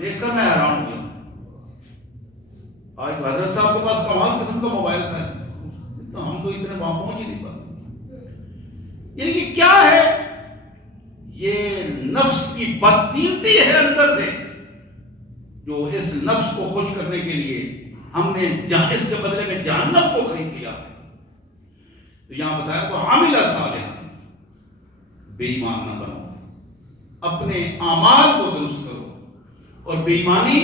دیکھ کر میں حیران ہو گیا. آج تو حضرت صاحب کے پاس کمال قسم کا موبائل تھا، ہم تو اتنے وہاں پہنچ ہی نہیں پاتے. یعنی کہ کیا ہے یہ نفس کی بدتینتی ہے اندر سے، جو اس نفس کو خوش کرنے کے لیے ہم نے اس کے بدلے میں جہنم کو خرید لیا. تو یہاں بتایا تو عامل صالحا، بے ایمان نہ بنو، اپنے اعمال کو درست کرو. اور بے ایمانی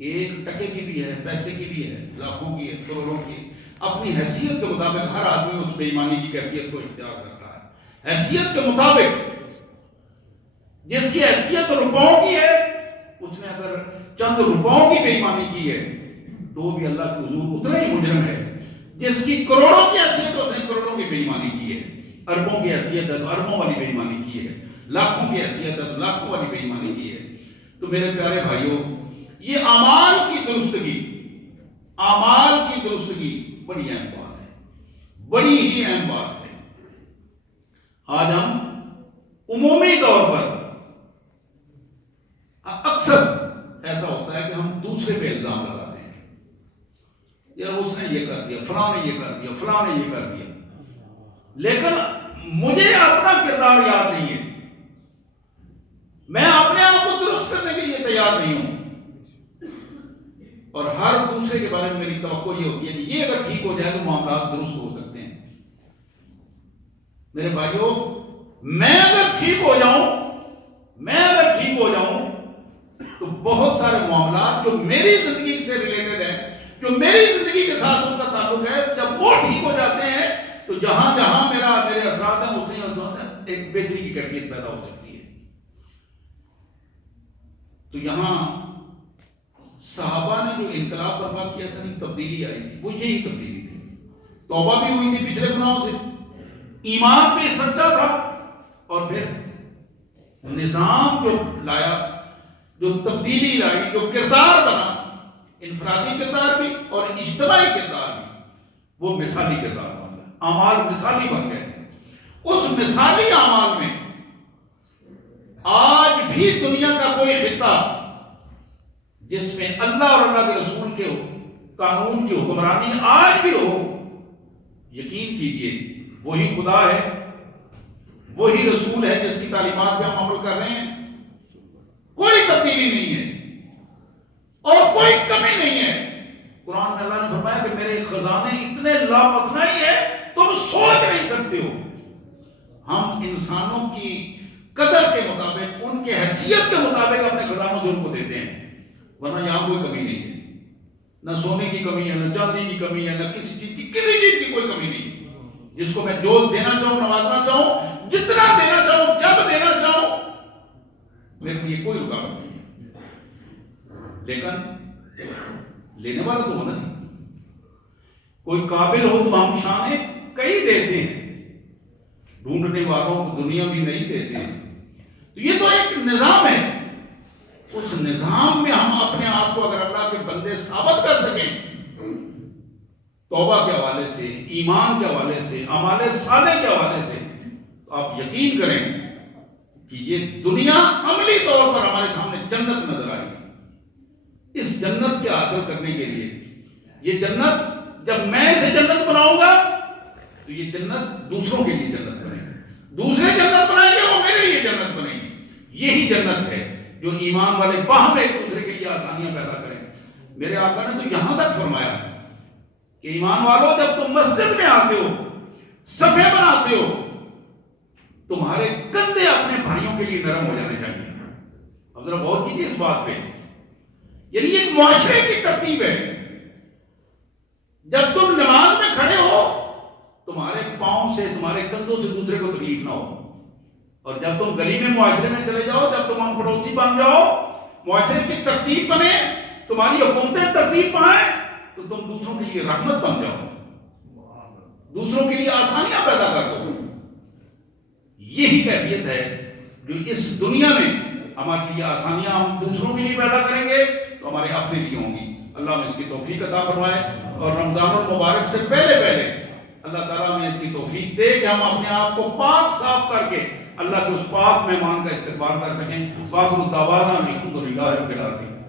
ایک ٹکے کی بھی ہے، پیسے کی بھی ہے، لاکھوں کی ہے، کروڑوں کی ہے. اپنی حیثیت کے مطابق ہر آدمی اس بے ایمانی کی کیفیت کو اختیار کرتا ہے. حیثیت کے مطابق جس کی حیثیت روپوں کی ہے، اس نے اگر چند روپوں کی بے ایمانی کی ہے تو بھی اللہ کے حضور اتنا ہی مجرم ہے. جس کی کروڑوں کی حیثیت ہے اس نے کروڑوں کی بے ایمانی کی ہے. اربوں کی حیثیت ہے تو اربوں والی بے ایمانی کی ہے. لاکھوں کی حیثیت ہے تو لاکھوں والی بے ایمانی کی ہے. تو میرے پیارے بھائیوں، یہ اعمال کی درستگی، اعمال کی درستگی بڑی اہم بات ہے، بڑی ہی اہم بات ہے. آج ہم عمومی طور پر اکثر ایسا ہوتا ہے کہ ہم دوسرے پہ الزام لگاتے ہیں، یار اس نے یہ کر دیا، فلاں نے یہ کر دیا، فلاں نے یہ کر دیا. لیکن مجھے اپنا کردار یاد نہیں ہے، میں اپنے آپ کو درست کرنے کے لیے تیار نہیں ہوں، اور ہر دوسرے کے بارے میں میری توقع یہ ہوتی ہے کہ یہ اگر ٹھیک ہو جائے تو معاملات درست ہو سکتے ہیں. میرے بھائیوں، میں اگر ٹھیک ہو جاؤں تو بہت سارے معاملات جو میری زندگی سے ریلیٹڈ ہیں، جو میری زندگی کے ساتھ ان کا تعلق ہے، جب وہ ٹھیک ہو جاتے ہیں تو جہاں جہاں میرے اثرات ہیں اتنے اثرات ہیں، ایک بہتری کی کیفیت پیدا ہو سکتی ہے. تو یہاں صحابہ نے جو انقلاب برپا کیا تھا، تبدیلی آئی تھی، وہ یہی تبدیلی تھی. توبہ بھی ہوئی تھی پچھلے گناہوں سے، ایمان بھی سچا تھا، اور پھر نظام جو لایا، جو تبدیلی لائی، جو کردار بنا، انفرادی کردار بھی اور اجتماعی کردار بھی، وہ مثالی کردار بن گیا. اعمال مثالی بن گئے تھے. اس مثالی اعمال میں آج بھی دنیا کا کوئی خطہ جس میں اللہ اور اللہ کے رسول کے قانون کی حکمرانی آج بھی ہو، یقین کیجئے وہی خدا ہے، وہی رسول ہے جس کی تعلیمات پہ ہم عمل کر رہے ہیں. کوئی تبدیلی نہیں ہے اور کوئی کمی نہیں ہے. قرآن میں اللہ نے فرمایا کہ میرے خزانے اتنے لامتناہی ہیں تم سوچ نہیں سکتے ہو. ہم انسانوں کی قدر کے مطابق، ان کے حیثیت کے مطابق اپنے خزانوں سے ان کو دیتے ہیں، ورنہ یہاں کوئی کمی نہیں ہے. نہ سونے کی کمی ہے، نہ چاندی کی کمی ہے، نہ کسی چیز کی کوئی کمی نہیں. جس کو میں جو دینا چاہوں، نوازنا چاہوں، جتنا دینا چاہوں، جب دینا چاہوں، میرے لیے کوئی رکاوٹ نہیں ہے. لیکن لینے والا تو ہونا نہیں. کوئی قابل ہو تو ہم شانے کئی دیتے ہیں، ڈھونڈنے والوں کو دنیا بھی نہیں دیتے ہیں. تو یہ تو ایک نظام ہے. اس نظام میں ہم اپنے آپ کو اگر اللہ کے بندے ثابت کر سکیں، توبہ کے حوالے سے، ایمان کے حوالے سے، اعمال صالح کے حوالے سے، تو آپ یقین کریں کہ یہ دنیا عملی طور پر ہمارے سامنے جنت نظر آئے گی. اس جنت کے حاصل کرنے کے لیے، یہ جنت جب میں اسے جنت بناؤں گا تو یہ جنت دوسروں کے لیے جنت بنے گی. دوسرے جنت بنائیں گے، وہ میرے لیے جنت بنے گی. یہی جنت ہے جو ایمان والے باہم ایک دوسرے کے لیے آسانیاں پیدا کریں. میرے آقا نے تو یہاں تک فرمایا کہ ایمان والوں، جب تم مسجد میں آتے ہو، صفے بناتے ہو، تمہارے کندھے اپنے بھائیوں کے لیے نرم ہو جانے چاہیے. اب ذرا غور کیجیے اس بات پہ. یعنی یہ معاشرے کی ترتیب ہے. جب تم نماز میں کھڑے ہو، تمہارے پاؤں سے، تمہارے کندھوں سے دوسرے کو تکلیف نہ ہو. اور جب تم گلی میں معاشرے میں چلے جاؤ، جب تم ہم پڑوسی بن جاؤ، معاشرے کی ترتیب بنے، تمہاری حکومتیں ترتیب بنائیں، تو تم دوسروں کے لیے رحمت بن جاؤ، دوسروں کے لیے آسانیاں پیدا کر دو. یہی کیفیت ہے جو اس دنیا میں ہمارے لیے آسانیاں ہم دوسروں کے لیے پیدا کریں گے تو ہمارے اپنے لیے ہوں گی. اللہ میں اس کی توفیق عطا فرمائے، اور رمضان المبارک سے پہلے اللہ تعالیٰ میں اس کی توفیق دے کہ ہم اپنے آپ کو پاک صاف کر کے اللہ کے اس پاک مہمان کا استقبال کر سکیں. وآخر دعوانا الحمدللہ رب العالمین.